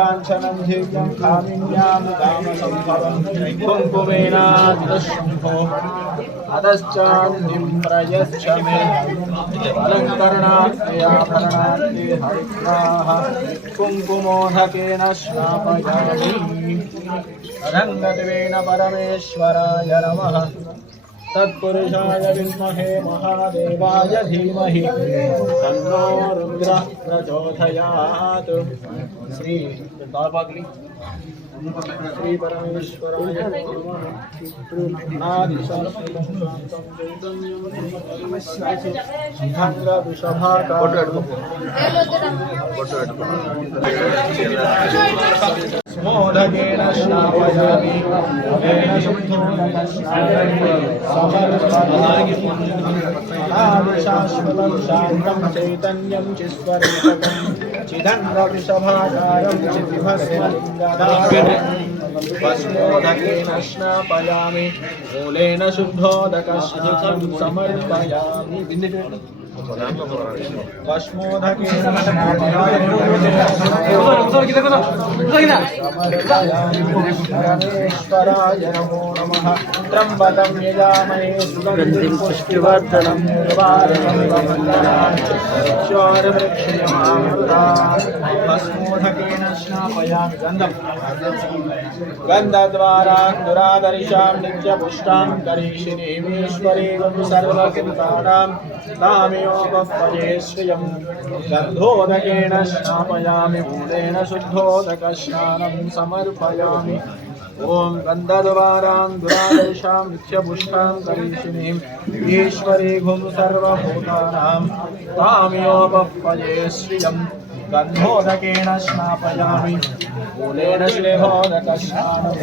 काञ्चनं दिव्यं कामिन्यां कामसम्भवं कुङ्कुमेनादिशम्भो अधश्चान्तिं प्रयच्छ मे अलङ्करणार्थयाभरणार्थे हरिद्राः कुङ्कुमोदकेन श्रापयामि रङ्गदेवेन परमेश्वराय नमः तत्पुरुषाय विद्महे महादेवाय धीमहि तन्नो रुद्रः प्रचोदयात्। श्री श्री परमेश्वराय मोदकेन श्रावयामि शाश्वतं शान्तं चैतन्यं चिस्वरूपकं चिदङ्गवृषभाकारं भस्मोदकेन स्नापयामि मूलेन शुद्धोदकस्नानं समर्पयामि भस्मोदकेन परमेश्वराय नमो नमः। त्र्यम्बकं यजामहे सुगन्धिं पुष्टिवर्धनं भस्मोदकेन स्नापयामि गन्धद्वारा दुरादर्शां नित्यपुष्टां करीषिणीमीश्वरीं सर्वकिंतानां तामेवपये श्रियं गन्धोदकेन स्नापयामि मूलेन शुद्धोदकस्नानं समर्पयामि। ओम गन्धद्वारां दुरादर्शां नित्यपुष्टां करीषिणीं ईश्वरीं सर्वभूतानां तामेवपये श्रियं गन्धोदकेन स्नापयामि मूलेन शुद्धोदकस्नानं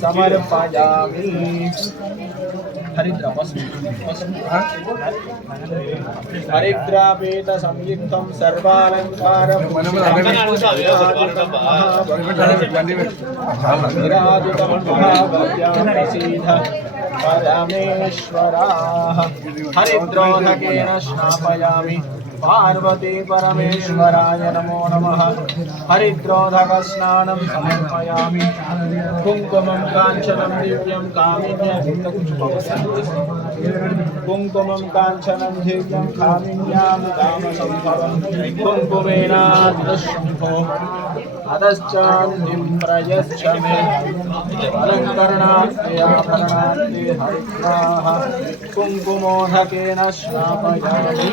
समर्पयामि। हरिद्रापेत संयुक्तं सर्वालंकारं परमेश्वराः हरिद्रोधकेन स्नापयामि पार्वती परमेश्वराय नमो नमः। हरिद्रोधकस्नानं समर्पयामि कुङ्कुमं काञ्चनं दिव्यं कुङ्कुमं काञ्चनं दिव्यं कामिन्यां कामसम्भवं कुङ्कुमेनादिशम्भो अधश्चान्तिं प्रयच्छ मे अलङ्करणार्थयाभरणार्थे हरिद्राः कुङ्कुमोदकेन श्रापयामि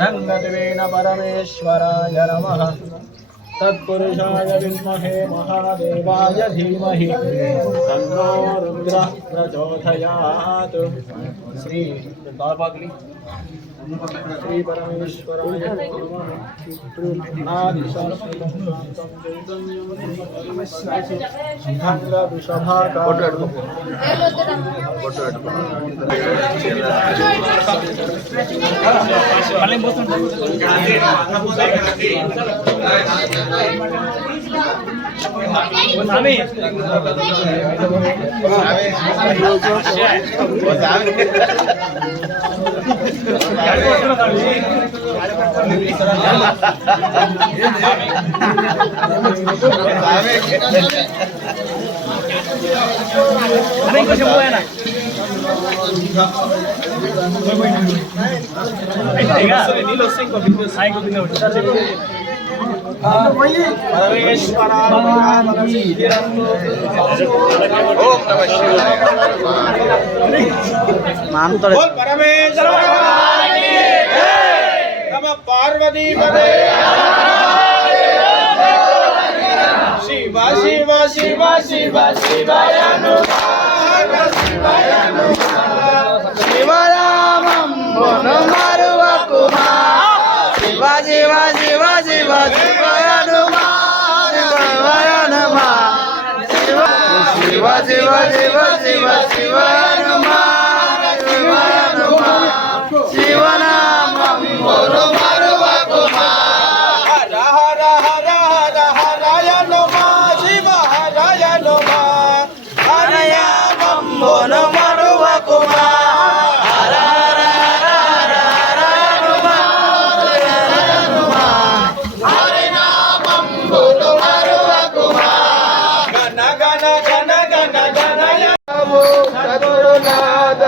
रङ्गदेवेन परमेश्वराय नमः तत्पुरुषाय विद्महे महादेवाय धीमहि तन्नो रुद्रः प्रचोदयात्। श्री श्री परमेश्वराय पार्वती पदे शिव शिव शिव शिव शिवाय शिवरामं वनमारुवकुमार शिव शिव शिव शिव शिवाय नमः शिव शिव शिव शिव शिव शिवाय नमः शिवनामं वनमारुवकुमार हर हर हर हराय नमः शिव हराय नमः हरया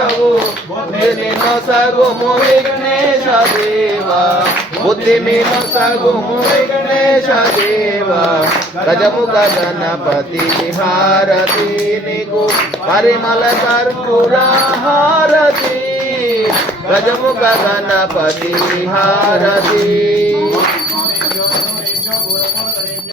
నొసగవు బుద్ధిని నొసగుము విఘ్నేశ దేవా బుద్ధిని నొసగుము విఘ్నేశ దేవా గజముఖ గణపతి హారతి నీకు పరిమళ కర్పూర హారతి గజముఖ గణపతి హారతి